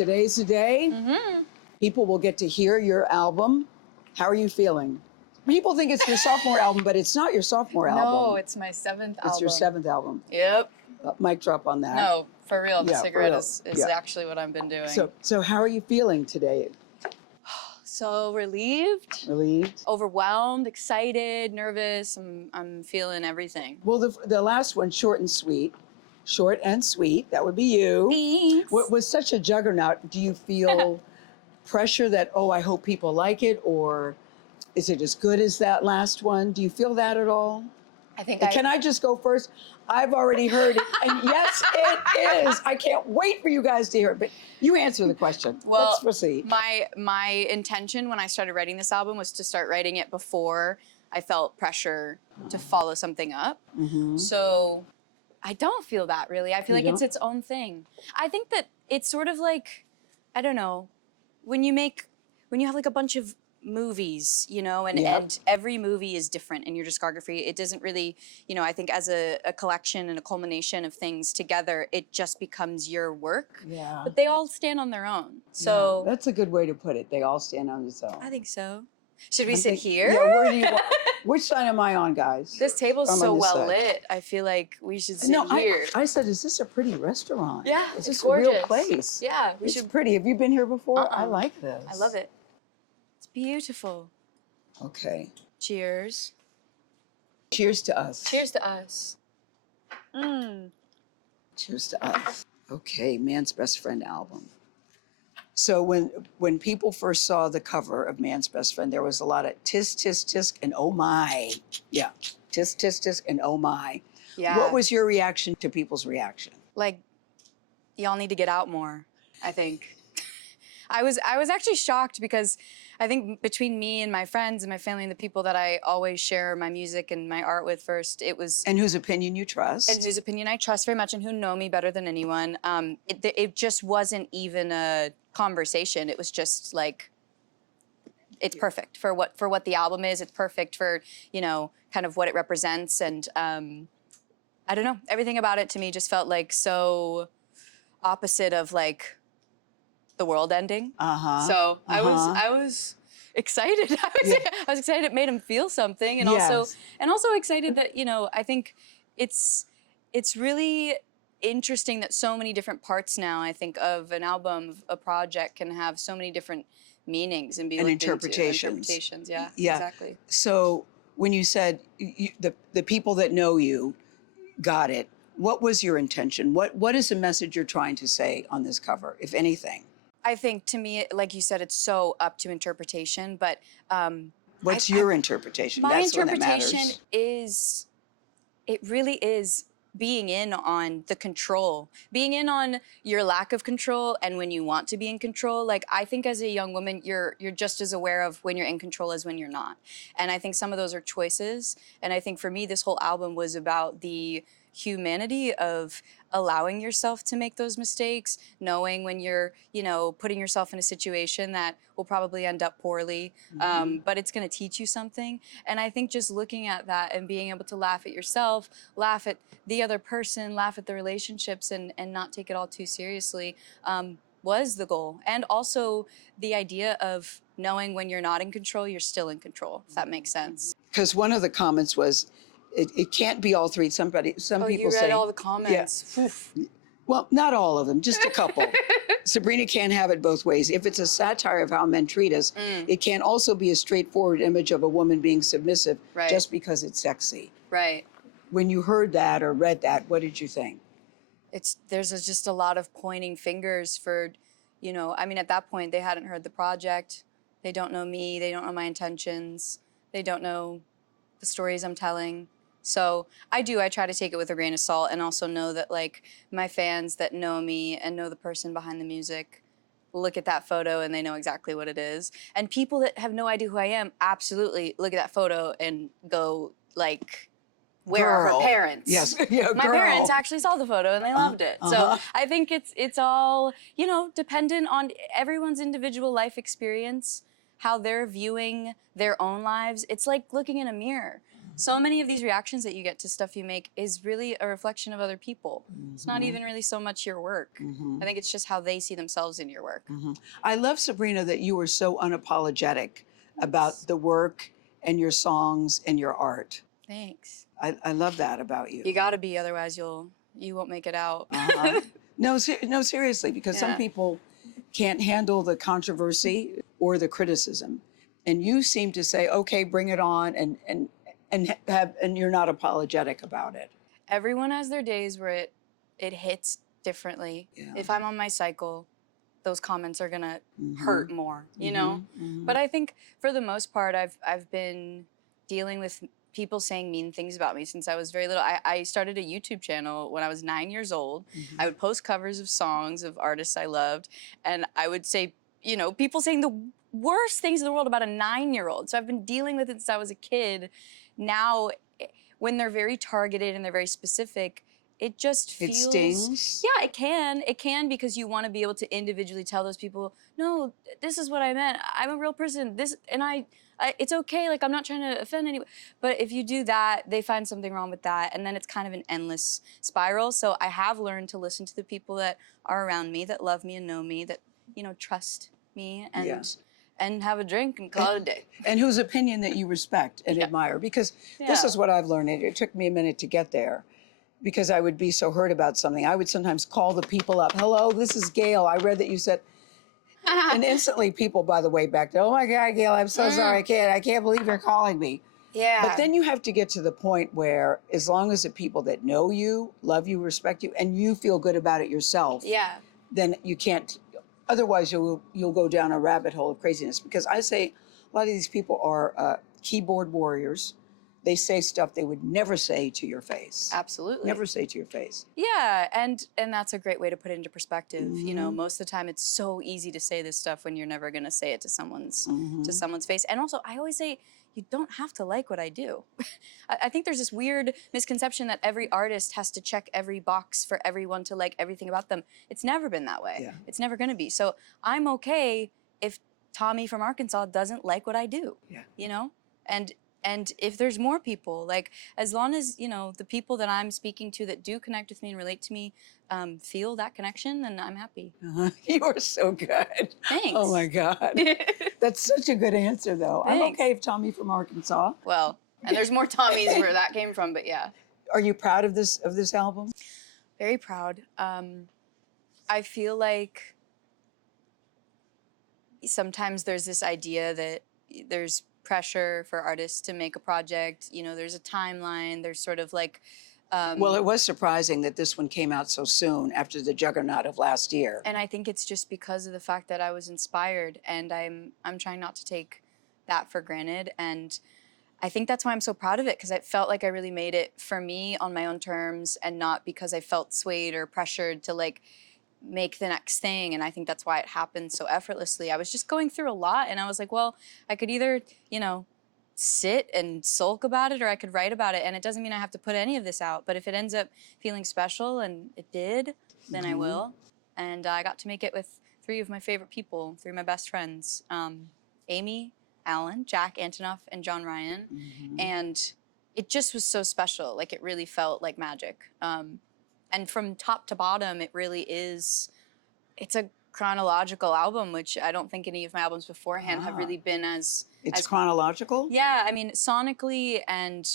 today's the day. Mm-hmm. People will get to hear your album. How are you feeling? People think it's your sophomore album, but it's not your sophomore album. No, it's my 7th album. It's your 7th album. Yep. Mic drop on that. No, for real. The Yeah, cigarette for real. is actually what I've been doing. So how are you feeling today? So relieved, Relieved? overwhelmed, excited, nervous. I'm feeling everything. Well, the last one, short and sweet. Short and sweet, that would be you. Thanks. What was such a juggernaut? Do you feel pressure that, oh, I hope people like it, or is it as good as that last one? Do you feel that at all? I think Can I just go first? I've already heard it, and yes, it is. I can't wait for you guys to hear it, but you answer the question. Well, let's proceed. My intention when I started writing this album was to start writing it before I felt pressure to follow something up. Mm-hmm. So I don't feel that really. I feel You like it's don't? its own thing. I think that it's sort of like, I don't know, when you have like a bunch of movies, you know, and every movie is different in your discography. It doesn't really, you know, I think as a collection and a culmination of things together, it just becomes your work. Yeah. But they all stand on their own. So That's a good way to put it. They all stand on their own. I think so. Should we sit here? Yeah, where do you want? Which side am I on, guys? This table's I'm so on this well side. lit. I feel like we should sit No, here. I said, is this a pretty restaurant? Yeah, Is it's this a real gorgeous. place? Yeah, we It's should. pretty. Have you been here before? I Uh-uh. like this. I love it. It's beautiful. Okay. Cheers. Cheers to us. Cheers to us. Cheers to us. Okay, Man's Best Friend album. So when people first saw the cover of Man's Best Friend, there was a lot of tisk, tisk, tisk, and oh my. Yeah, tisk, tisk, tisk, and oh my. Yeah. What was your reaction to people's reaction? Like, y'all need to get out more, I think. I was actually shocked because I think between me and my friends and my family and the people that I always share my music and my art with first, it was... And whose opinion you trust. And whose opinion I trust very much and who know me better than anyone. It just wasn't even a conversation. It was just like, it's perfect for what the album is. It's perfect for, you know, kind of what it represents. And I don't know, everything about it to me just felt like so opposite of like the world ending. So I was excited. I was excited it made him feel something, and also excited that, you know, I think it's really interesting that so many different parts now, I think, of an album, a project can have so many different meanings and be looked interpretations. into. Interpretations, yeah, Yeah. exactly. So when you said the people that know you got it, what was your intention? What is the message you're trying to say on this cover, if anything? I think to me, like you said, it's so up to interpretation, but What's your interpretation? my That's interpretation when that matters. is, it really is being in on the control, being in on your lack of control and when you want to be in control. Like, I think as a young woman, you're just as aware of when you're in control as when you're not. And I think some of those are choices. And I think for me, this whole album was about the humanity of allowing yourself to make those mistakes, knowing when you're, you know, putting yourself in a situation that will probably end up poorly, but it's going to teach you something. And I think just looking at that and being able to laugh at yourself, laugh at the other person, laugh at the relationships, and not take it all too seriously was the goal. And also the idea of knowing when you're not in control, you're still in control, if that makes sense. Because one of the comments was, it can't be all three. Some people you say. read all the comments. Yeah. Well, not all of them, just a couple. Sabrina can't have it both ways. If it's a satire of how men treat us, it can also be a straightforward image of a woman being submissive just because it's sexy. Right. When you heard that or read that, what did you think? There's just a lot of pointing fingers for, you know, I mean, at that point, they hadn't heard the project. They don't know me. They don't know my intentions. They don't know the stories I'm telling. So I try to take it with a grain of salt and also know that, like, my fans that know me and know the person behind the music look at that photo and they know exactly what it is. And people that have no idea who I am absolutely look at that photo and go, like, where are her parents? Yes, yeah, My parents actually saw the photo and they loved it. So I think it's all, you know, dependent on everyone's individual life experience, how they're viewing their own lives. It's like looking in a mirror. so many of these reactions that you get to stuff you make is really a reflection of other people. It's not even really so much your work. I think it's just how they see themselves in your work. I love, Sabrina, that you were so unapologetic about the work and your songs and your art. Thanks. I love that about you. You gotta be, otherwise you won't make it out. No, no, seriously, because some people can't handle the controversy or the criticism, and you seem to say, "Okay, bring it on," and you're not apologetic about it. Everyone has their days where it hits differently. Yeah. If I'm on my cycle, those comments are gonna hurt more, you know? But I think for the most part, I've been dealing with people saying mean things about me since I was very little. I started a YouTube channel when I was 9 years old. I would post covers of songs of artists I loved, and I would say, you know, people saying the worst things in the world about a 9-year-old. So I've been dealing with it since I was a kid. Now, when they're very targeted and they're very specific, it just feels... It stings? Yeah, it can. It can, because you want to be able to individually tell those people, no, this is what I meant. I'm a real person. It's okay. Like, I'm not trying to offend anyone. But if you do that, they find something wrong with that. And then it's kind of an endless spiral. So I have learned to listen to the people that are around me, that love me and know me, that, you know, trust me and have a drink and call it a day. And whose opinion that you respect and admire. Because this is what I've learned. It took me a minute to get there, because I would be so hurt about something. I would sometimes call the people up. Hello, this is Gayle. I read that you said, and instantly people, by the way, back there, oh my God, Gayle, I'm so sorry. I can't believe you're calling me. Yeah. But then you have to get to the point where, as long as the people that know you, love you, respect you, and you feel good about it yourself, then you can't, otherwise you'll go down a rabbit hole of craziness. Because I say a lot of these people are keyboard warriors. They say stuff they would never say to your face. Absolutely. Never say to your face. Yeah, and that's a great way to put it into perspective. You know, most of the time it's so easy to say this stuff when you're never gonna say it to someone's face. And also, I always say, you don't have to like what I do. I think there's this weird misconception that every artist has to check every box for everyone to like everything about them. It's never been that way. Yeah. It's never gonna be. So I'm okay if Tommy from Arkansas doesn't like what I do. Yeah. You know? And if there's more people, like, as long as, you know, the people that I'm speaking to that do connect with me and relate to me feel that connection, then I'm happy. You are so good. Thanks. Oh my God. That's such a good answer, though. Thanks. I'm okay if Tommy from Arkansas. Well, and there's more Tommies where that came from, but yeah. Are you proud of this album? Very proud. I feel like sometimes there's this idea that there's pressure for artists to make a project. You know, there's a timeline. There's sort of like... well, it was surprising that this one came out so soon after the juggernaut of last year. And I think it's just because of the fact that I was inspired, and I'm trying not to take that for granted. And I think that's why I'm so proud of it, because I felt like I really made it for me on my own terms, and not because I felt swayed or pressured to like make the next thing. And I think that's why it happened so effortlessly. I was just going through a lot, and I was like, well, I could either, you know, sit and sulk about it, or I could write about it. And it doesn't mean I have to put any of this out, but if it ends up feeling special, and it did, then I will. And I got to make it with 3 of my favorite people, 3 of my best friends, Amy, Alan, Jack Antonoff, and John Ryan. And it just was so special. Like, it really felt like magic. And from top to bottom, it really is, it's a chronological album, which I don't think any of my albums beforehand have really been as... It's chronological? Yeah, I mean, sonically and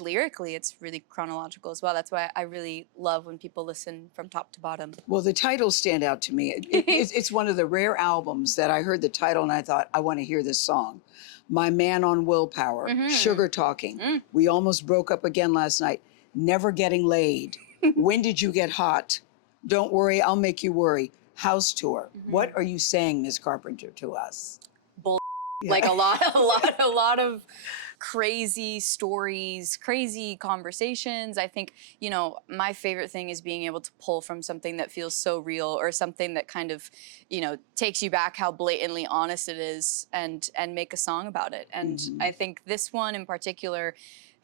lyrically, it's really chronological as well. That's why I really love when people listen from top to bottom. Well, the titles stand out to me. It's one of the rare albums that I heard the title and I thought, I want to hear this song. My Man on Willpower, Sugar Talking, We Almost Broke Up Again Last Night, Never Getting Laid, When Did You Get Hot, Don't Worry, I'll Make You Worry, House Tour. What are you saying, Ms. Carpenter, to us? Like a lot of crazy stories, crazy conversations. I think, you know, my favorite thing is being able to pull from something that feels so real, or something that kind of, you know, takes you back how blatantly honest it is, and make a song about it. And I think this one in particular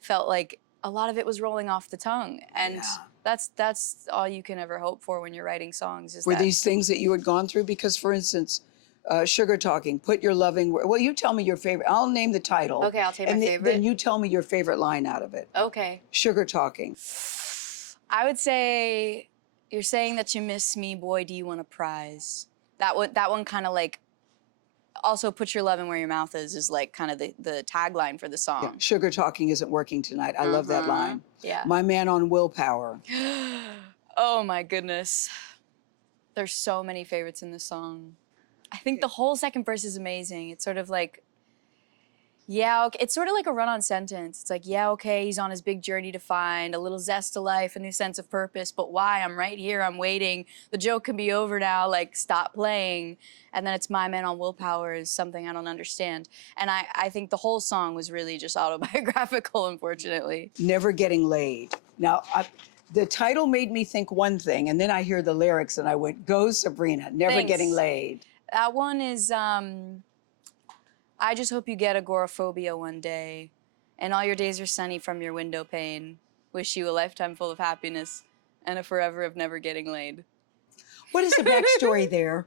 felt like a lot of it was rolling off the tongue. And that's all you can ever hope for when you're writing songs. Is Were these things that you had gone through? Because, for instance, Sugar Talking, Put Your Loving Word. Well, you tell me your favorite. I'll name the title. Okay, I'll take my and favorite. Then you tell me your favorite line out of it. Okay. Sugar Talking. I would say, you're saying that you miss me, boy, do you want a prize? That one kind of like, also put your love in where your mouth is like kind of the tagline for the song. Yeah. Sugar Talking isn't working tonight. I love that line. Yeah. My Man on Willpower. Oh my goodness. There's so many favorites in this song. I think the whole second verse is amazing. It's sort of like, yeah, okay. It's sort of like a run-on sentence. It's like, yeah, okay, he's on his big journey to find a little zest to life, a new sense of purpose, but why? I'm right here, I'm waiting. The joke can be over now, like, stop playing. And then it's My Man on Willpower is something I don't understand. And I think the whole song was really just autobiographical, unfortunately. Never Getting Laid. Now, the title made me think one thing, and then I hear the lyrics and I went, go Sabrina, Never Thanks. Getting Laid. That one is, I just hope you get agoraphobia one day, and all your days are sunny from your window pane. Wish you a lifetime full of happiness and a forever of never getting laid. What is the backstory there?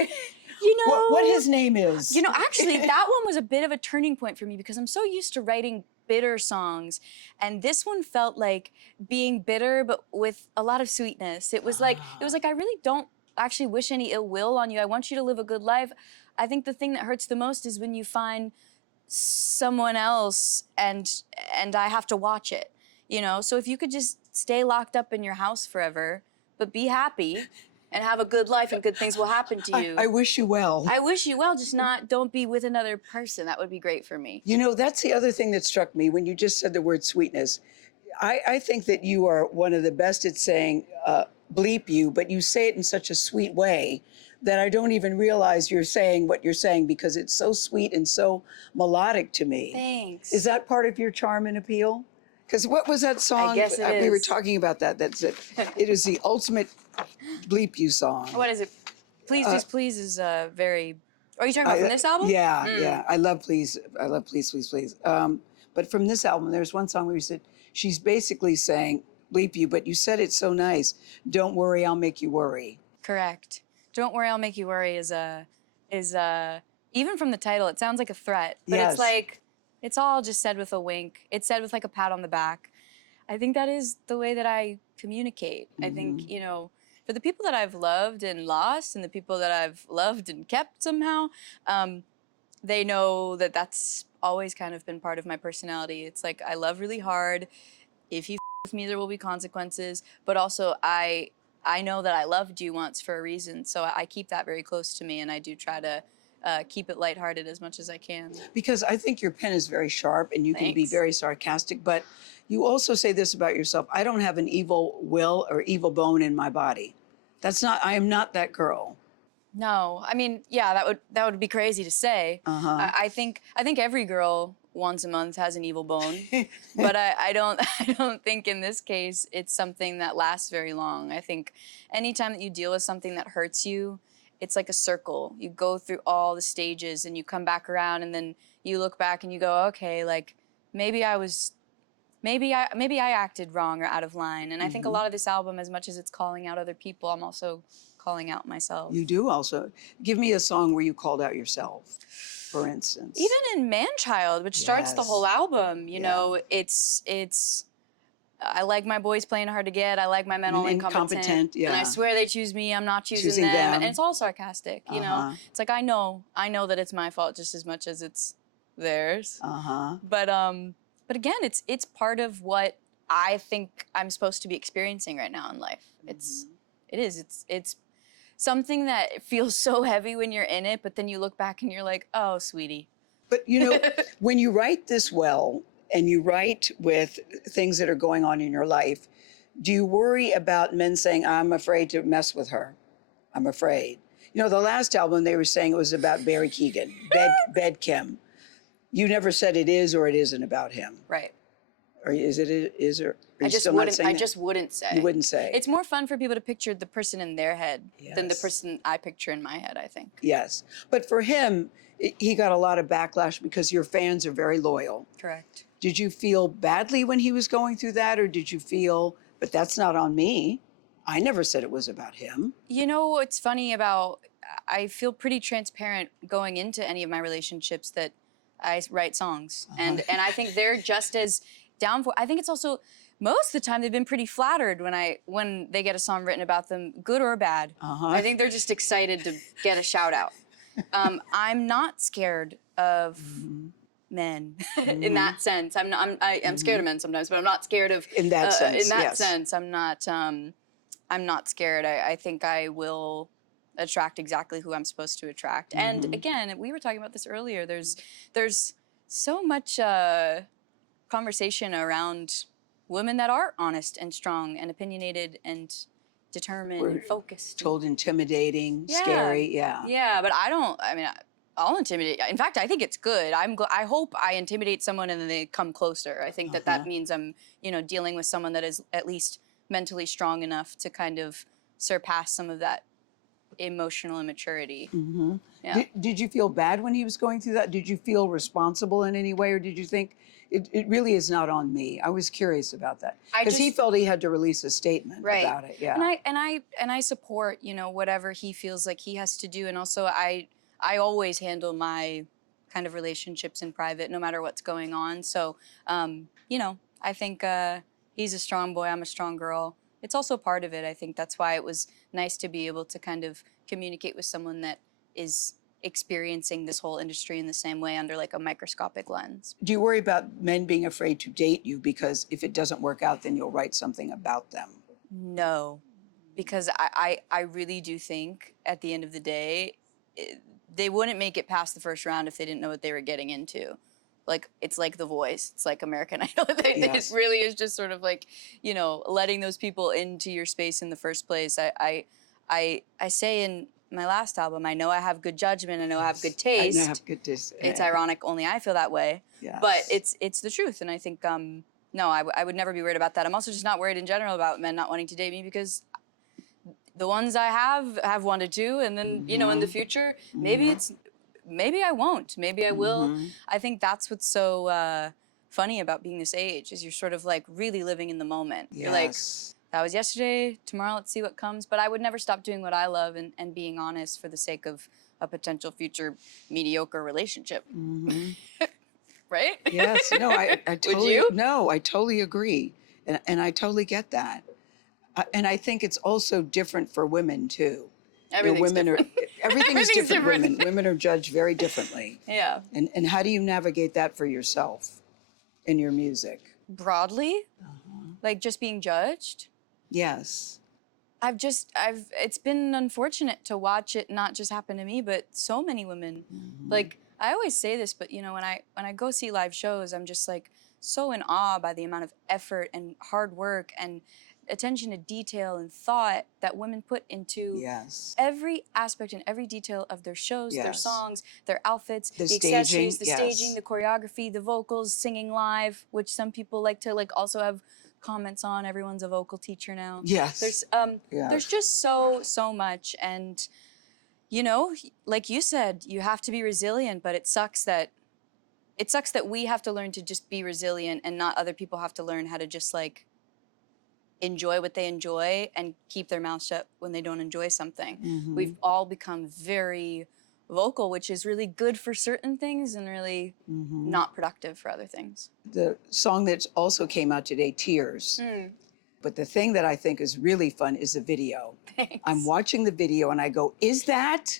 You know, what his name is. You know, actually, that one was a bit of a turning point for me because I'm so used to writing bitter songs, and this one felt like being bitter, but with a lot of sweetness. It was like I really don't actually wish any ill will on you. I want you to live a good life. I think the thing that hurts the most is when you find someone else and I have to watch it, you know? So if you could just stay locked up in your house forever, but be happy and have a good life and good things will happen to you. I wish you well. I wish you well, just don't be with another person. That would be great for me. You know, that's the other thing that struck me when you just said the word sweetness. I think that you are one of the best at saying bleep you, but you say it in such a sweet way that I don't even realize you're saying what you're saying because it's so sweet and so melodic to me. Thanks. Is that part of your charm and appeal? Because what was that song? I guess it is. We were talking about that. That's it. It is the ultimate bleep you song. What is it? Please, Please, Please is very... Are you talking about from this album? Yeah, yeah. I love Please. I love Please, Please, Please. But from this album, there's one song where you said, she's basically saying, bleep you, but you said it so nice. Don't worry, I'll make you worry. Correct. Don't worry, I'll make you worry is even from the title, it sounds like a threat, but Yes. it's like, it's all just said with a wink. It's said with like a pat on the back. I think that is the way that I communicate. I think, you know, for the people that I've loved and lost and the people that I've loved and kept somehow, they know that that's always kind of been part of my personality. It's like, I love really hard. If you with me, there will be consequences, but also I know that I loved you once for a reason, so I keep that very close to me, and I do try to keep it lighthearted as much as I can. Because I think your pen is very sharp and you can be Thanks. very sarcastic, but you also say this about yourself, I don't have an evil will or evil bone in my body. I am not that girl. No, I mean, yeah, that would be crazy to say. I think every girl once a month has an evil bone, but I don't think in this case it's something that lasts very long. I think anytime that you deal with something that hurts you, it's like a circle. You go through all the stages and you come back around and then you look back and you go, okay, like maybe I acted wrong or out of line. And I think a lot of this album, as much as it's calling out other people, I'm also calling out myself. You do also. Give me a song where you called out yourself, for instance. Even in Man-Child, which starts the whole album, you know, it's I like my boys playing hard to get. I like my men all incompetent. Yeah. And I swear they choose me. I'm not choosing them. And it's all sarcastic, you know. It's like I know that it's my fault just as much as it's theirs. But again, it's part of what I think I'm supposed to be experiencing right now in life. It's something that feels so heavy when you're in it, but then you look back and you're like, oh, sweetie. But you know, when you write this well, and you write with things that are going on in your life, do you worry about men saying, I'm afraid to mess with her? I'm afraid. You know, the last album, they were saying it was about Barry Keoghan, Bed Kim. You never said it is or it isn't about him. Right. Or is it, or are you still not saying I that? just wouldn't say. You wouldn't say. It's more fun for people to picture the person in their head than the person I picture in my head, I think. Yes. But for him, he got a lot of backlash because your fans are very loyal. Correct. Did you feel badly when he was going through that, or did you feel, but that's not on me? I never said it was about him. You know what's funny about, I feel pretty transparent going into any of my relationships that I write songs, and I think they're just as down for. I think it's also most of the time they've been pretty flattered when they get a song written about them, good or bad. I think they're just excited to get a shout out. I'm not scared of men in that sense. I'm scared of men sometimes, but I'm not scared of in that sense. In that sense, I'm not scared. I think I will attract exactly who I'm supposed to attract. And again, we were talking about this earlier. There's so much conversation around women that are honest and strong and opinionated and determined and focused. Told intimidating, scary, Yeah, but I'll intimidate. In fact, I think it's good. I hope I intimidate someone and then they come closer. I think that means I'm, dealing with someone that is at least mentally strong enough to kind of surpass some of that emotional immaturity. Yeah. Did you feel bad when he was going through that? Did you feel responsible in any way, or did you think it really is not on me? I was curious about that because he felt he had to release a statement about it. Yeah, and I support whatever he feels like he has to do, and also I always handle my kind of relationships in private, no matter what's going on. So I think he's a strong boy. I'm a strong girl. It's also part of it. I think that's why it was nice to be able to kind of communicate with someone that is experiencing this whole industry in the same way under like a microscopic lens. Do you worry about men being afraid to date you because if it doesn't work out, then you'll write something about them? No, because I really do think at the end of the day, they wouldn't make it past the first round if they didn't know what they were getting into. Like, it's like The Voice. It's like American Idol. It really is just sort of like, letting those people into your space in the first place. I say in my last album, I know I have good judgment. I know I have good taste. I know I have good taste. It's ironic, only I feel that way. Yes. But it's the truth. And I think, no, I would never be worried about that. I'm also just not worried in general about men not wanting to date me because the ones I have wanted to. And then, in the future, maybe I won't. Maybe I will. I think that's what's so funny about being this age is you're sort of like really living in the moment. Yes. You're like, that was yesterday, tomorrow let's see what comes. But I would never stop doing what I love and being honest for the sake of a potential future mediocre relationship. Right? Yes. No, I totally, Would you? No, I totally agree. And I totally get that. And I think it's also different for women too. Everything's different. Everything is different. Women are judged very differently. Yeah. And how do you navigate that for yourself in your music? Broadly? Like just being judged? Yes. It's been unfortunate to watch it not just happen to me, but so many women. Like, I always say this, but when I go see live shows, I'm just like so in awe by the amount of effort and hard work and attention to detail and thought that women put into every aspect and every detail of their shows, their songs, their outfits, the accessories, the staging, the choreography, the vocals, singing live, which some people like to also have comments on. Everyone's a vocal teacher now. Yes. There's just so much, and like you said, you have to be resilient, but it sucks that we have to learn to just be resilient and not other people have to learn how to just like enjoy what they enjoy and keep their mouth shut when they don't enjoy something. We've all become very vocal, which is really good for certain things and really not productive for other things. The song that also came out today, Tears. But the thing that I think is really fun is the video. Thanks. I'm watching the video and I go, is that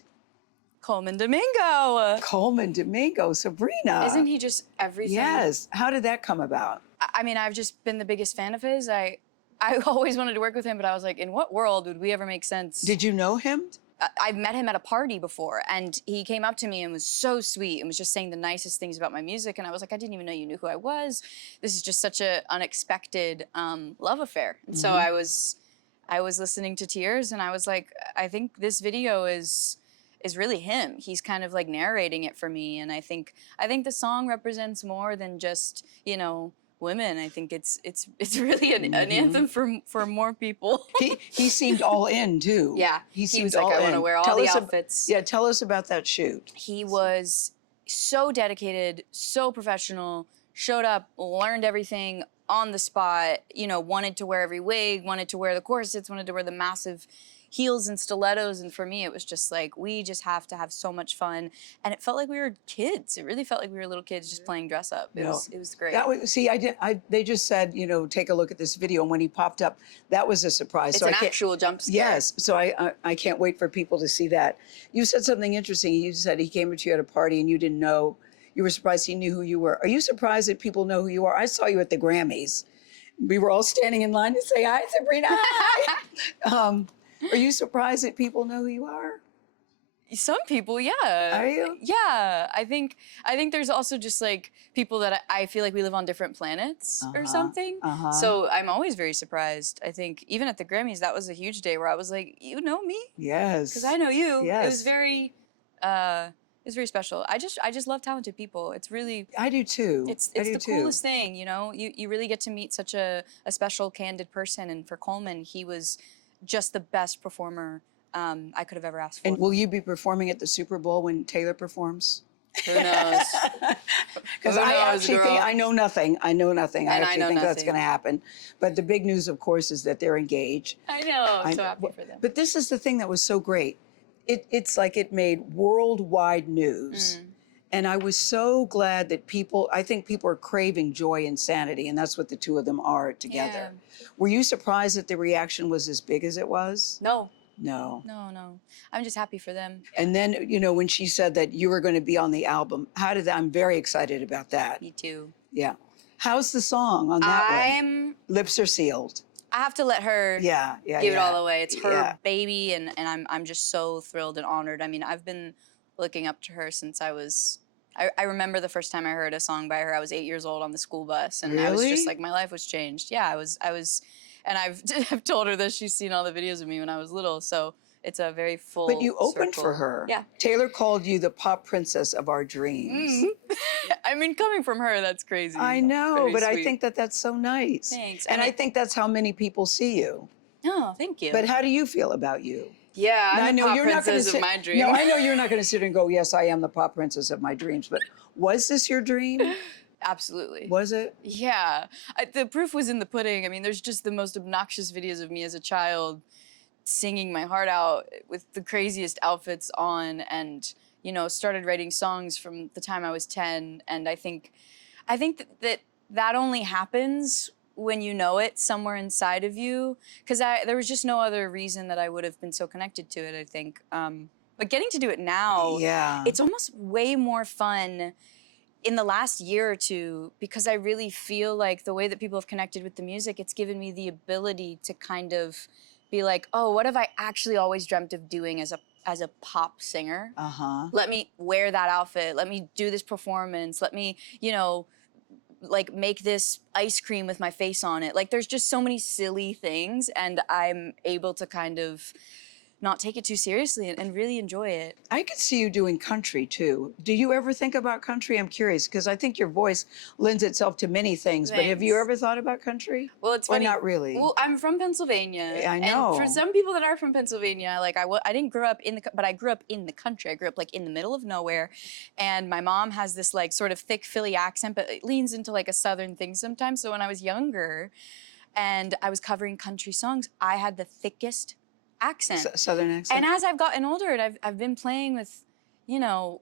Colman Domingo? Colman Domingo, Sabrina? Isn't he just everything? Yes. How did that come about? I mean, I've just been the biggest fan of his. I always wanted to work with him, but I was like, in what world would we ever make sense? Did you know him? I've met him at a party before, and he came up to me and was so sweet and was just saying the nicest things about my music. And I was like, I didn't even know you knew who I was. This is just such an unexpected love affair. And so I was listening to Tears, and I was like, I think this video is really him. He's kind of like narrating it for me, and I think the song represents more than just women. I think it's really an anthem for more people. He seemed all in too. Yeah, he seemed was like, all I in. want to wear all the outfits. Tell us about that shoot. He was so dedicated, so professional. Showed up, learned everything on the spot. Wanted to wear every wig, wanted to wear the corsets, wanted to wear the massive, heels and stilettos. And for me, it was just like, we just have to have so much fun. And it felt like we were kids. It really felt like we were little kids just playing dress up. It was great. That was, see, they just said, you know, take a look at this video. And when he popped up, that was a surprise. It's an actual jump scare. Yes. So I can't wait for people to see that. You said something interesting. You said he came to you at a party and you didn't know. You were surprised he knew who you were. Are you surprised that people know who you are? I saw you at the Grammys. We were all standing in line to say, hi, Sabrina, hi. Are you surprised that people know who you are? Some people, yeah. Are you? Yeah, I think there's also just like people that I feel like we live on different planets or something. So I'm always very surprised. I think even at the Grammys, that was a huge day where I was like, you know me? Yes. Because I know you. Yes. It was very special. I just love talented people. It's really. I do too. It's the coolest thing, you know. You really get to meet such a special, candid person, and for Colman, he was just the best performer I could have ever asked for. And will you be performing at the Super Bowl when Taylor performs? Who knows? Because I actually think I know nothing. I know nothing. And I actually think that's going to happen. But the big news, of course, is that they're engaged. I know. I'm so happy for them. But this is the thing that was so great. It's like it made worldwide news. And I was so glad that I think people are craving joy and sanity, and that's what the two of them are together. Yeah. Were you surprised that the reaction was as big as it was? No. No. No. I'm just happy for them. And then, you know, when she said that you were going to be on the album, I'm very excited about that. Me too. Yeah. How's the song on that one? Lips Are Sealed. I have to let her give it all away. It's her baby, and I'm just so thrilled and honored. I mean, I've been looking up to her since I remember the first time I heard a song by her. I was 8 years old on the school bus, and I was just like, my life was changed. Yeah, I was, and I've told her that she's seen all the videos of me when I was little, so it's a very full But you opened circle. for her. Yeah. Taylor called you the pop princess of our dreams. I mean, coming from her, that's crazy. I know, very but sweet. I think that's so nice. Thanks. And I think that's how many people see you. Oh, thank you. But how do you feel about you? Yeah, I'm the pop princess of my dream. No, I know you're not going to sit and go, yes, I am the pop princess of my dreams. But was this your dream? Absolutely. Was it? Yeah. The proof was in the pudding. I mean, there's just the most obnoxious videos of me as a child singing my heart out with the craziest outfits on, and, you know, started writing songs from the time I was 10. And I think that only happens when you know it somewhere inside of you, because there was just no other reason that I would have been so connected to it, I think. But getting to do it now, it's almost way more fun in the last year or two, because I really feel like the way that people have connected with the music, it's given me the ability to kind of be like, oh, what have I actually always dreamt of doing as a pop singer? Let me wear that outfit. Let me do this performance. Let me, you know, like make this ice cream with my face on it. Like, there's just so many silly things, and I'm able to kind of not take it too seriously and really enjoy it. I could see you doing country too. Do you ever think about country? I'm curious, because I think your voice lends itself to many things. But have you ever thought about country? Well, it's funny. Or not really? Well, I'm from Pennsylvania. I know. And for some people that are from Pennsylvania, like I didn't grow up but I grew up in the country. I grew up like in the middle of nowhere, and my mom has this like sort of thick Philly accent, but it leans into like a Southern thing sometimes. So when I was younger, and I was covering country songs, I had the thickest accent. Southern accent. And as I've gotten older, and I've been playing with, you know,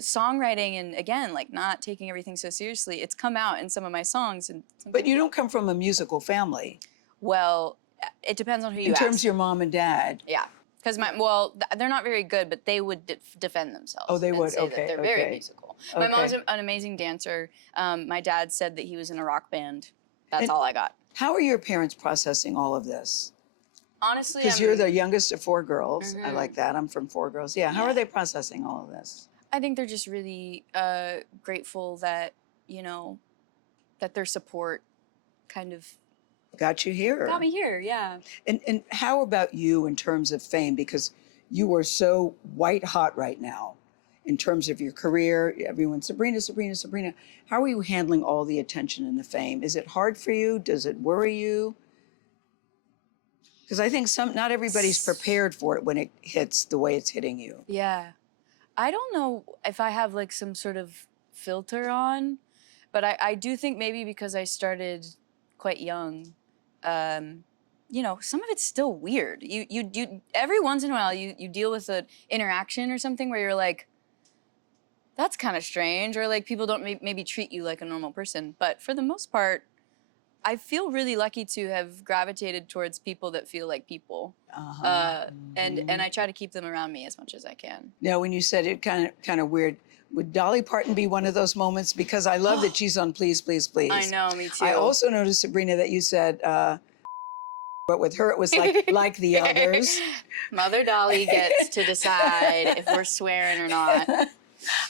songwriting, and again, like not taking everything so seriously, it's come out in some of my songs. But you don't come from a musical family. Well, it depends on who you ask. In terms of your mom and dad. Yeah. Because they're not very good, but they would defend themselves. Oh, they would? Say that they're very musical. My mom's an amazing dancer. My dad said that he was in a rock band. That's all I got. How are your parents processing all of this? Honestly, because you're the youngest of 4 girls. I like that. I'm from 4 girls. Yeah. How are they processing all of this? I think they're just really grateful that, you know, that their support kind of got you here. Got me here, yeah. And how about you in terms of fame? Because you are so white hot right now in terms of your career. Everyone's Sabrina, Sabrina, Sabrina. How are you handling all the attention and the fame? Is it hard for you? Does it worry you? Because I think not everybody's prepared for it when it hits the way it's hitting you. Yeah. I don't know if I have like some sort of filter on, but I do think maybe because I started quite young, you know, some of it's still weird. You every once in a while you deal with an interaction or something where you're like, that's kind of strange, or like people don't maybe treat you like a normal person. But for the most part, I feel really lucky to have gravitated towards people that feel like people, and I try to keep them around me as much as I can. Now, when you said it kind of weird, would Dolly Parton be one of those moments? Because I love that she's on Please, Please, Please. I know, me too. I also noticed, Sabrina, that you said, but with her it was like the others. Mother Dolly gets to decide if we're swearing or not.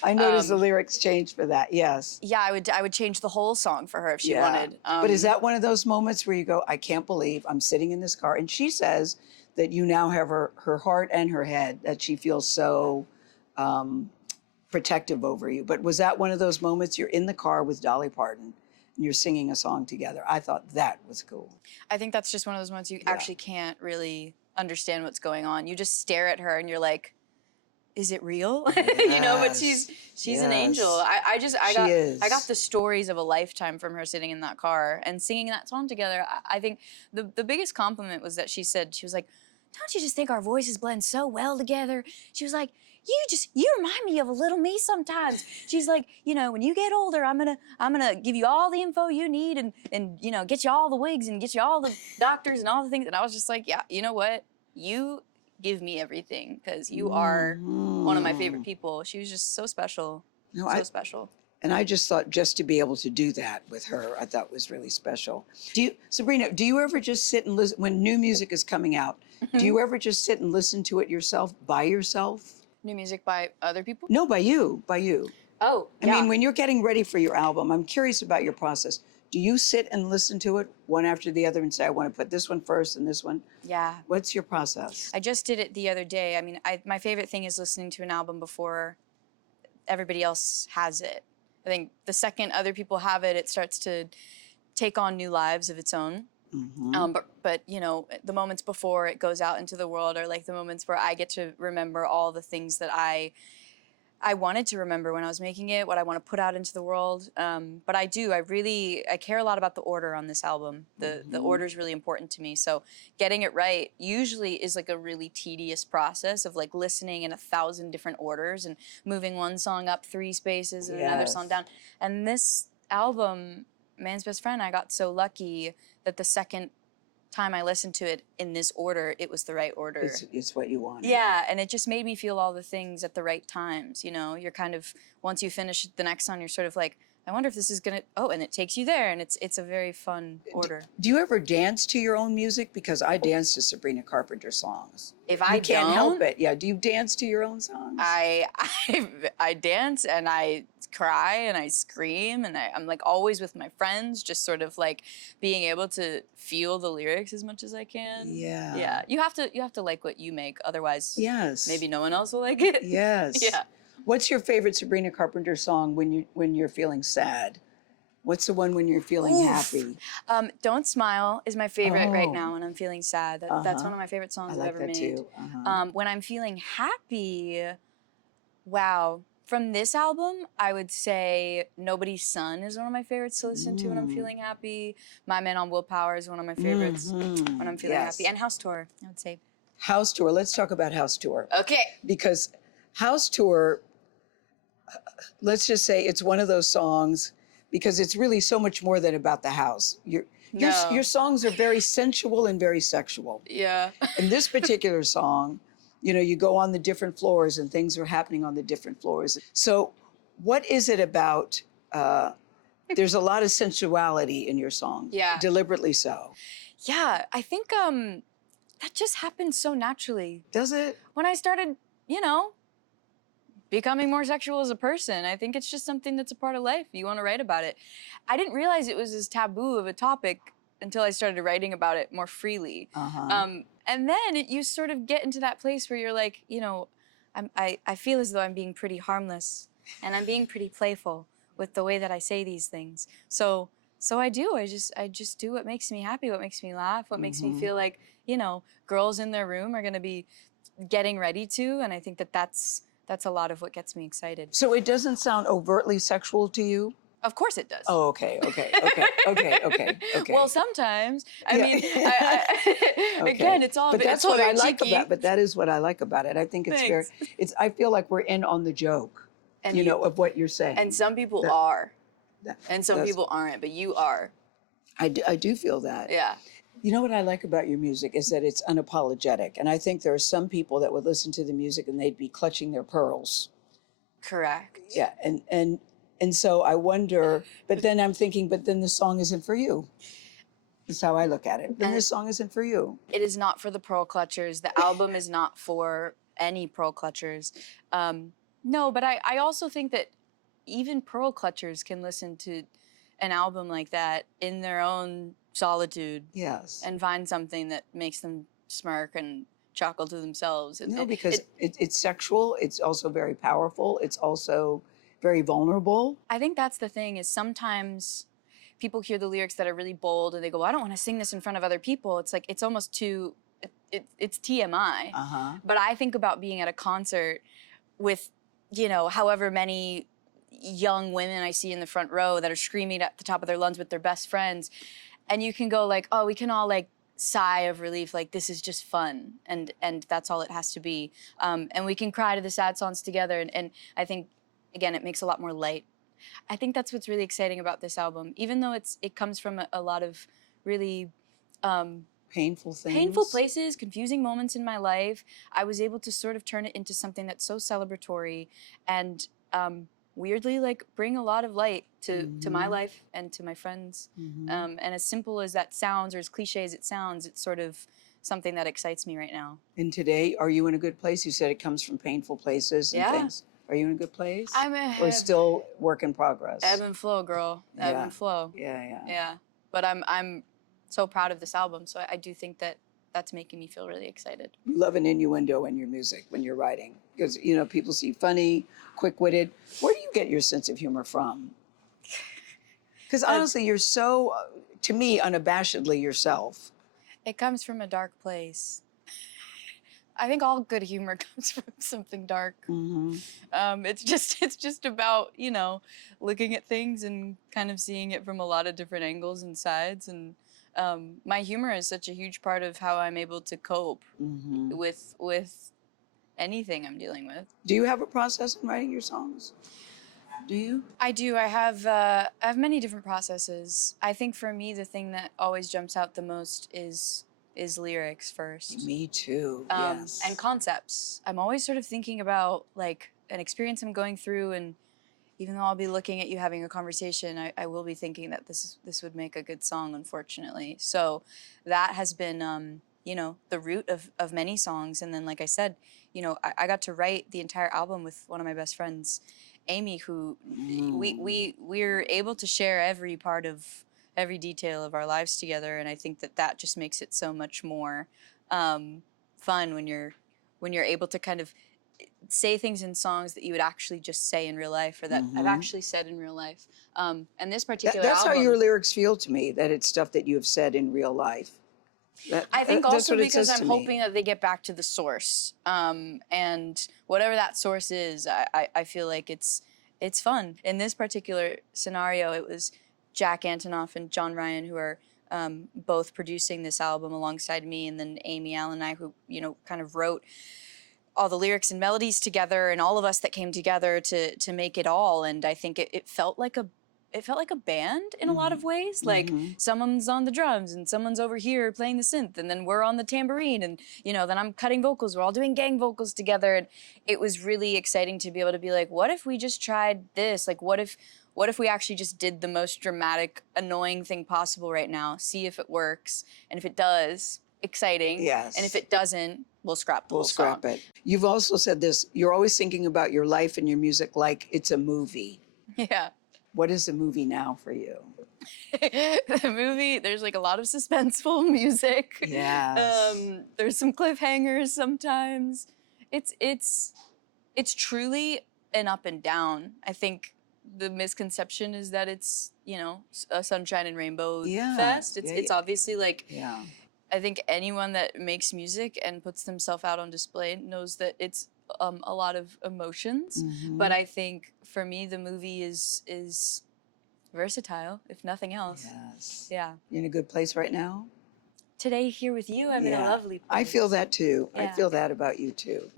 I noticed the lyrics changed for that. Yes. Yeah, I would change the whole song for her if she wanted. But is that one of those moments where you go, I can't believe I'm sitting in this car, and she says that you now have her heart and her head, that she feels so protective over you. But was that one of those moments you're in the car with Dolly Parton and you're singing a song together? I thought that was cool. I think that's just one of those moments you actually can't really understand what's going on. You just stare at her and you're like, is it real? Yes. You know, but she's an angel. I got the stories of a lifetime from her sitting in that car and singing that song together. I think the biggest compliment was that she was like, don't you just think our voices blend so well together? She was like, you remind me of a little me sometimes. She's like, you know, when you get older, I'm gonna give you all the info you need and you know, get you all the wigs and get you all the doctors and all the things. And I was just like, yeah, you know what? You give me everything because you are one of my favorite people. She was just so special. So special. And I just thought just to be able to do that with her, I thought was really special. Sabrina, do you ever just sit and listen when new music is coming out? Do you ever just sit and listen to it yourself, by yourself? New music by other people? No, by you. Oh, I mean, when you're getting ready for your album, I'm curious about your process. Do you sit and listen to it one after the other and say, I want to put this one first and this one? Yeah. What's your process? I just did it the other day. I mean, my favorite thing is listening to an album before everybody else has it. I think the second other people have it, it starts to take on new lives of its own. But you know, the moments before it goes out into the world are like the moments where I get to remember all the things that I wanted to remember when I was making it, what I want to put out into the world. But I care a lot about the order on this album. The order is really important to me. So getting it right usually is like a really tedious process of like listening in 1,000 different orders and moving one song up 3 spaces and another song down. And this album, Man's Best Friend, I got so lucky that the second time I listened to it in this order, it was the right order. It's what you wanted. Yeah, and it just made me feel all the things at the right times, you know? You're kind of, once you finish the next song, you're sort of like, I wonder if this is gonna, and it takes you there, and it's a very fun order. Do you ever dance to your own music? Because I dance to Sabrina Carpenter songs. If I can't help it. Yeah, do you dance to your own songs? I dance and I cry and I scream and I'm like always with my friends, just sort of like being able to feel the lyrics as much as I can. Yeah. Yeah. You have to like what you make, otherwise maybe no one else will like it. Yes. Yeah. What's your favorite Sabrina Carpenter song when you're feeling sad? What's the one when you're feeling happy? Don't Smile is my favorite right now when I'm feeling sad. That's one of my favorite songs I've ever made. Too. When I'm feeling happy, wow. From this album, I would say Nobody's Son is one of my favorites to listen to when I'm feeling happy. My Man on Willpower is one of my favorites when I'm feeling happy. And House Tour, I would say. House Tour. Let's talk about House Tour. Okay. Because House Tour, let's just say it's one of those songs because it's really so much more than about the house. Your songs are very sensual and very sexual. Yeah. In this particular song, you know, you go on the different floors and things are happening on the different floors. So what is it about, there's a lot of sensuality in your songs. Yeah. Deliberately so. Yeah, I think that just happened so naturally. Does it? When I started, you know, becoming more sexual as a person, I think it's just something that's a part of life. You want to write about it. I didn't realize it was as taboo of a topic until I started writing about it more freely. And then you sort of get into that place where you're like, you know, I feel as though I'm being pretty harmless and I'm being pretty playful with the way that I say these things. So I do. I just do what makes me happy, what makes me laugh, what makes me feel like, you know, girls in their room are going to be getting ready to. And I think that's a lot of what gets me excited. So it doesn't sound overtly sexual to you? Of course it does. Oh, okay. Well, sometimes. I Yeah. mean, Okay. again, it's all. But that's it's all what I very like cheeky. about. But that is what I like about it. I think it's very. Thanks. It's. I feel like we're in on the joke. And You know, of what you're saying. And some people That- are, that- and some that's- people aren't. But you are. I do feel that. Yeah. You know what I like about your music is that it's unapologetic, and I think there are some people that would listen to the music and they'd be clutching their pearls. Correct. Yeah, and so I wonder. But then I'm thinking, but then the song isn't for you. That's how I look at it. Then this song isn't for you. It is not for the pearl clutchers. The album is not for any pearl clutchers. No, but I also think that even pearl clutchers can listen to an album like that in their own solitude Yes. and find something that makes them smirk and chuckle to themselves. No, because it's sexual. It's also very powerful. It's also very vulnerable. I think that's the thing is sometimes people hear the lyrics that are really bold and they go, well, I don't want to sing this in front of other people. It's like, it's almost too, it's TMI. Uh-huh. But I think about being at a concert with, you know, however many young women I see in the front row that are screaming at the top of their lungs with their best friends. And you can go like, oh, we can all like sigh of relief, like this is just fun. And that's all it has to be. And we can cry to the sad songs together. And I think, again, it makes a lot more light. I think that's what's really exciting about this album, even though it comes from a lot of really Painful things. painful places, confusing moments in my life. I was able to sort of turn it into something that's so celebratory and weirdly like bring a lot of light to my life and to my friends. And as simple as that sounds, or as cliche as it sounds, it's sort of something that excites me right now. And today, are you in a good place? You said it comes from painful places and Yeah. things. Are you in a good place? I'm Or still work in progress? ebb and flow, girl. Ebb Yeah. and flow. Yeah. Yeah. But I'm so proud of this album. So I do think that that's making me feel really excited. You love an innuendo in your music when you're writing. Because, you know, people see funny, quick-witted. Where do you get your sense of humor from? Because honestly, you're so, to me, unabashedly yourself. It comes from a dark place. I think all good humor comes from something dark. It's just about, you know, looking at things and kind of seeing it from a lot of different angles and sides. And my humor is such a huge part of how I'm able to cope with anything I'm dealing with. Do you have a process in writing your songs? Do you? I do. I have many different processes. I think for me, the thing that always jumps out the most is lyrics first. Me too, yes. And concepts. I'm always sort of thinking about like an experience I'm going through, and even though I'll be looking at you having a conversation, I will be thinking that this would make a good song, unfortunately. So that has been, you know, the root of many songs. And then, like I said, you know, I got to write the entire album with one of my best friends, Amy, who we're able to share every part of every detail of our lives together, and I think that just makes it so much more fun when you're able to kind of say things in songs that you would actually just say in real life, or that I've actually said in real life. And this particular That's album, how your lyrics feel to me, that it's stuff that you have said in real life. I think that's also what it because says I'm to me. hoping that they get back to the source, and whatever that source is, I feel like it's fun. In this particular scenario, it was Jack Antonoff and John Ryan who are both producing this album alongside me, and then Amy Allen and I, who, you know, kind of wrote all the lyrics and melodies together, and all of us that came together to make it all. And I think it felt like a band in a lot of ways. Like someone's on the drums and someone's over here playing the synth, and then we're on the tambourine, and you know, then I'm cutting vocals. We're all doing gang vocals together, and it was really exciting to be able to be like, what if we just tried this? Like, what if we actually just did the most dramatic, annoying thing possible right now? See if it works, and if it does, exciting. Yes. And if it doesn't, we'll scrap the We'll whole scrap song. it. You've also said this, you're always thinking about your life and your music like it's a movie. Yeah. What is a movie now for you? The movie, there's like a lot of suspenseful music. Yes. There's some cliffhangers sometimes. It's truly an up and down. I think the misconception is that it's, you know, a sunshine and rainbow fest. It's obviously like, I think anyone that makes music and puts themselves out on display knows that it's a lot of emotions. But I think for me, the movie is versatile, if nothing else. Yes. Yeah. You in a good place right now? Today here with you, I'm in a lovely place. I feel that too. I Yeah. feel that about you too.